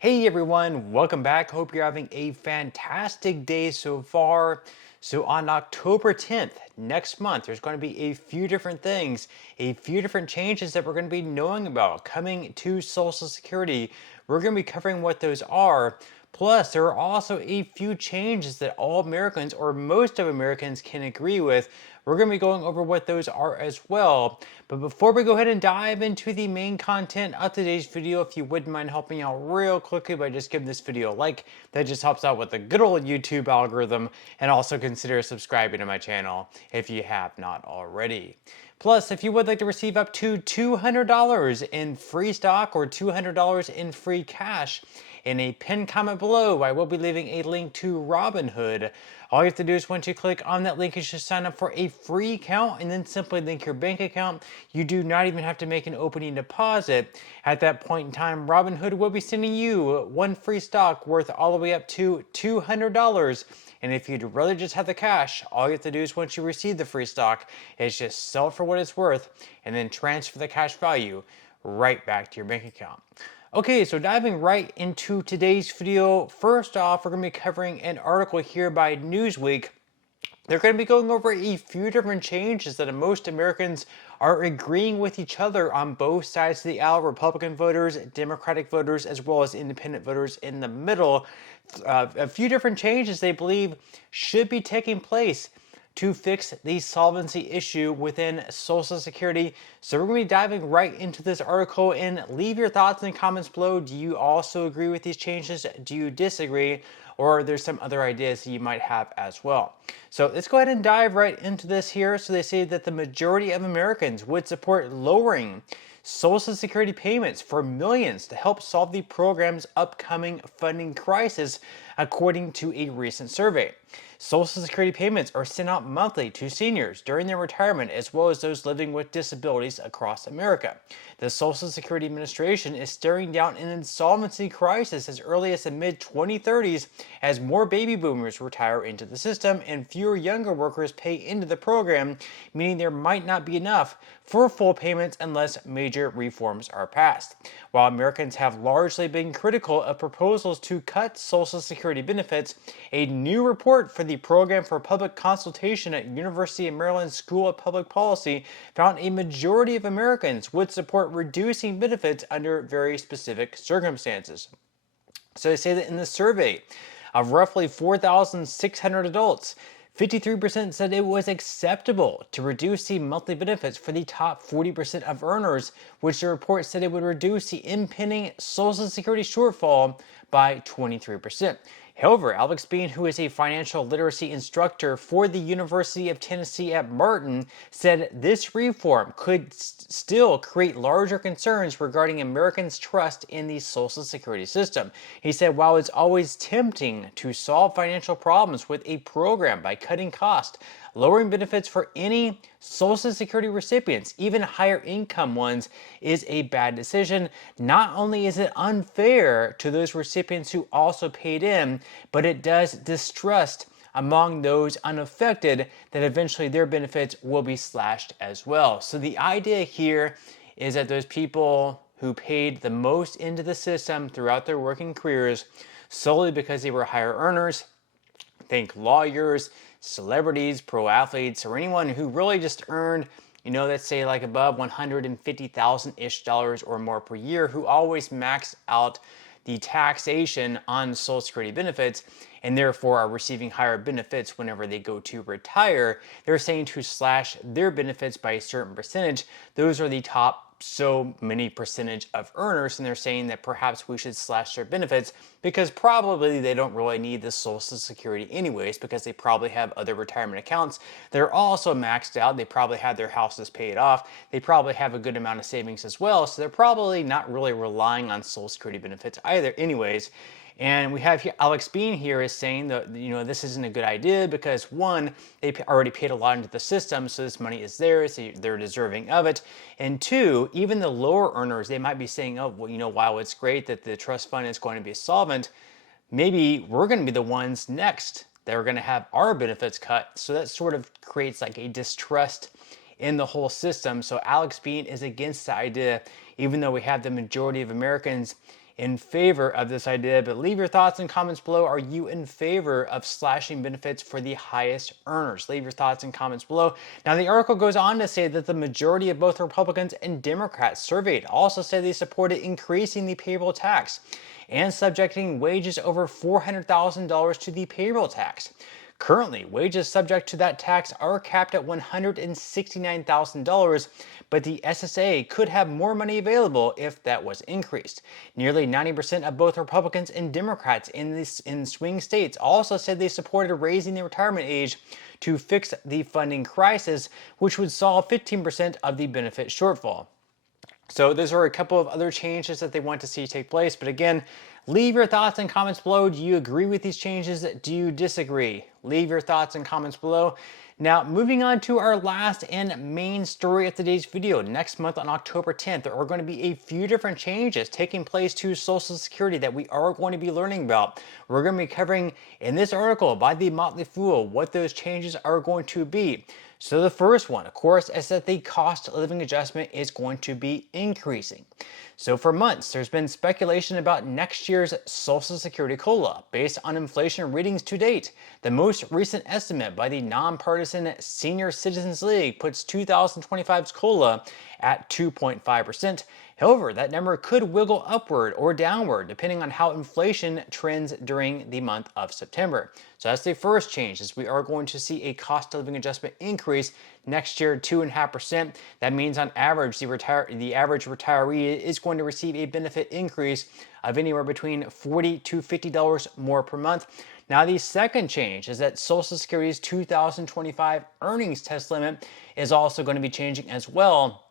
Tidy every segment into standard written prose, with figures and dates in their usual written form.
Hey everyone, welcome back. Hope you're having a fantastic day so far. So on October 10th, next month, there's going to be a few different things, a few different changes that we're going to be knowing about coming to Social Security. We're going to be covering what those are. Plus, there are also a few changes that all Americans or most of Americans can agree with. We're going to be going over what those are as well. But before we go ahead and dive into the main content of today's video, if you wouldn't mind helping out real quickly by just giving this video a like, that just helps out with the good old YouTube algorithm, and also consider subscribing to my channel if you have not already. Plus, if you would like to receive up to $200 in free stock or $200 in free cash, in a pinned comment below, I will be leaving a link to Robinhood. All you have to do is once you click on that link, is just sign up for a free account and then simply link your bank account. You do not even have to make an opening deposit. At that point in time, Robinhood will be sending you one free stock worth all the way up to $200. And if you'd rather just have the cash, all you have to do is once you receive the free stock is just sell it for what it's worth and then transfer the cash value right back to your bank account. Okay, so diving right into today's video, first off, we're going to be covering an article here by Newsweek. They're going to be going over a few different changes that most Americans are agreeing with each other on both sides of the aisle, Republican voters, Democratic voters, as well as independent voters in the middle. A few different changes they believe should be taking place to fix the solvency issue within Social Security. So we're going to be diving right into this article, and leave your thoughts in the comments below. Do you also agree with these changes? Do you disagree? Or there's some other ideas that you might have as well. So let's go ahead and dive right into this here. So they say that the majority of Americans would support lowering Social Security payments for millions to help solve the program's upcoming funding crisis, according to a recent survey. Social Security payments are sent out monthly to seniors during their retirement, as well as those living with disabilities across America. The Social Security Administration is staring down an insolvency crisis as early as the mid-2030s, as more baby boomers retire into the system and fewer younger workers pay into the program, meaning there might not be enough for full payments unless major reforms are passed. While Americans have largely been critical of proposals to cut Social Security benefits, a new report for the Program for Public Consultation at University of Maryland School of Public Policy found a majority of Americans would support reducing benefits under very specific circumstances. So they say that in the survey of roughly 4,600 adults, 53% said it was acceptable to reduce the monthly benefits for the top 40% of earners, which the report said it would reduce the impending Social Security shortfall by 23%. However, Alex Bean, who is a financial literacy instructor for the University of Tennessee at Martin, said this reform could still create larger concerns regarding Americans' trust in the Social Security system. He said, while it's always tempting to solve financial problems with a program by cutting costs, lowering benefits for any Social Security recipients, even higher income ones, is a bad decision. Not only is it unfair to those recipients who also paid in, but it does distrust among those unaffected that eventually their benefits will be slashed as well. So the idea here is that those people who paid the most into the system throughout their working careers solely because they were higher earners, think lawyers, celebrities, pro athletes, or anyone who really just earned, let's say like above $150,000-ish or more per year, who always max out the taxation on Social Security benefits and therefore are receiving higher benefits whenever they go to retire. They're saying to slash their benefits by a certain percentage. Those are the top so many percentage of earners, and they're saying that perhaps we should slash their benefits because probably they don't really need the Social Security anyways, because they probably have other retirement accounts. They're also maxed out. They probably have their houses paid off. They probably have a good amount of savings as well, so they're probably not really relying on Social Security benefits either anyways. And we have here, Alex Bean here is saying that, this isn't a good idea because one, they already paid a lot into the system, so this money is theirs, so they're deserving of it. And two, even the lower earners, they might be saying, oh, well, while it's great that the trust fund is going to be solvent, maybe we're going to be the ones next that are going to have our benefits cut. So that sort of creates like a distrust in the whole system. So Alex Bean is against the idea, even though we have the majority of Americans in favor of this idea, but leave your thoughts and comments below. Are you in favor of slashing benefits for the highest earners? Leave your thoughts and comments below. Now, the article goes on to say that the majority of both Republicans and Democrats surveyed also said they supported increasing the payroll tax and subjecting wages over $400,000 to the payroll tax. Currently, wages subject to that tax are capped at $169,000, but the SSA could have more money available if that was increased. Nearly 90% of both Republicans and Democrats in swing states also said they supported raising the retirement age to fix the funding crisis, which would solve 15% of the benefit shortfall. So those are a couple of other changes that they want to see take place. But again, leave your thoughts and comments below. Do you agree with these changes? Do you disagree? Leave your thoughts and comments below. Now, moving on to our last and main story of today's video. Next month on October 10th, there are going to be a few different changes taking place to Social Security that we are going to be learning about. We're going to be covering in this article by the Motley Fool what those changes are going to be. So the first one, of course, is that the cost of living adjustment is going to be increasing. So for months, there's been speculation about next year's Social Security COLA based on inflation readings to date. The most recent estimate by the nonpartisan Senior Citizens League puts 2025's COLA at 2.5%. However, that number could wiggle upward or downward depending on how inflation trends during the month of September. So that's the first change, is we are going to see a cost of living adjustment increase next year, 2.5%. That means on average, the average retiree is going to receive a benefit increase of anywhere between $40 to $50 more per month. Now, the second change is that Social Security's 2025 earnings test limit is also going to be changing as well.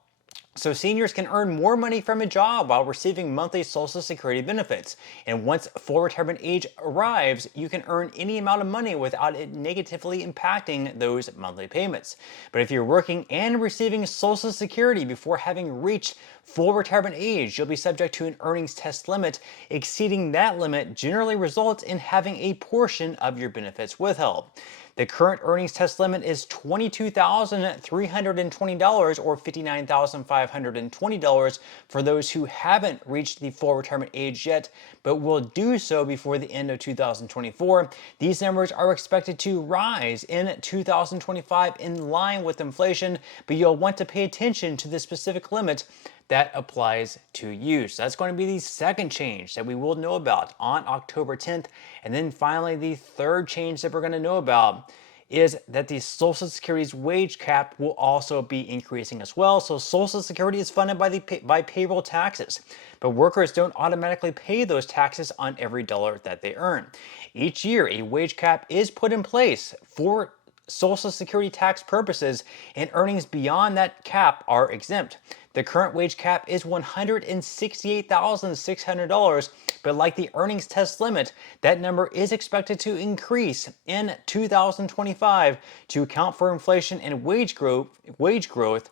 So seniors can earn more money from a job while receiving monthly Social Security benefits. And once full retirement age arrives, you can earn any amount of money without it negatively impacting those monthly payments. But if you're working and receiving Social Security before having reached full retirement age, you'll be subject to an earnings test limit. Exceeding that limit generally results in having a portion of your benefits withheld. The current earnings test limit is $22,320 or $59,520 for those who haven't reached the full retirement age yet, but will do so before the end of 2024. These numbers are expected to rise in 2025 in line with inflation, but you'll want to pay attention to the specific limit that applies to you. So that's going to be the second change that we will know about on October 10th. And then finally, the third change that we're going to know about is that the Social Security's wage cap will also be increasing as well. So Social Security is funded by payroll taxes, but workers don't automatically pay those taxes on every dollar that they earn. Each year, a wage cap is put in place for Social Security tax purposes, and earnings beyond that cap are exempt. The current wage cap is $168,600, but like the earnings test limit, that number is expected to increase in 2025 to account for inflation and wage growth.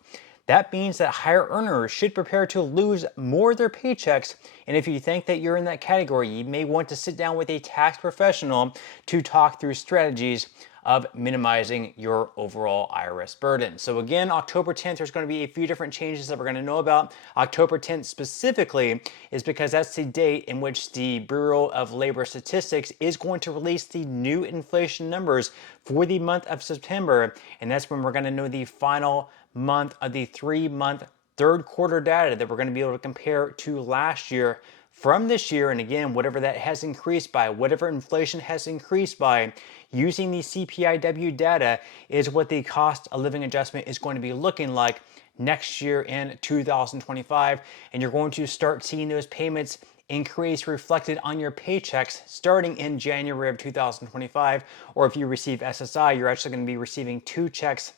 That means that higher earners should prepare to lose more of their paychecks. And if you think that you're in that category, you may want to sit down with a tax professional to talk through strategies of minimizing your overall IRS burden. So again, October 10th, there's going to be a few different changes that we're going to know about. October 10th specifically is because that's the date in which the Bureau of Labor Statistics is going to release the new inflation numbers for the month of September. And that's when we're going to know the final month of the 3-month third quarter data that we're going to be able to compare to last year from this year. And again, whatever that has increased by, whatever inflation has increased by, using the CPIW data is what the cost of living adjustment is going to be looking like next year in 2025. And you're going to start seeing those payments increase reflected on your paychecks starting in January of 2025. Or if you receive SSI, you're actually going to be receiving 2 checks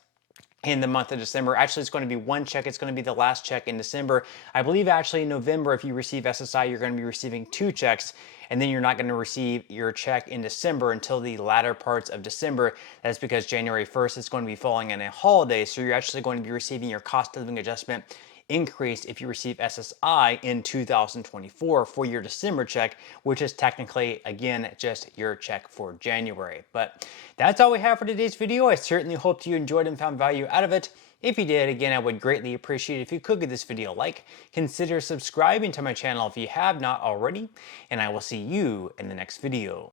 in the month of December. Actually, it's going to be 1 check. It's going to be the last check in December. I believe actually in November, if you receive SSI, you're going to be receiving 2 checks, and then you're not going to receive your check in December until the latter parts of December. That's because January 1st is going to be falling in a holiday, so you're actually going to be receiving your cost of living adjustment increased if you receive SSI in 2024 for your December check, which is technically, again, just your check for January. But that's all we have for today's video. I certainly hope you enjoyed and found value out of it. If you did, again, I would greatly appreciate it if you could give this video a like. Consider subscribing to my channel if you have not already, and I will see you in the next video.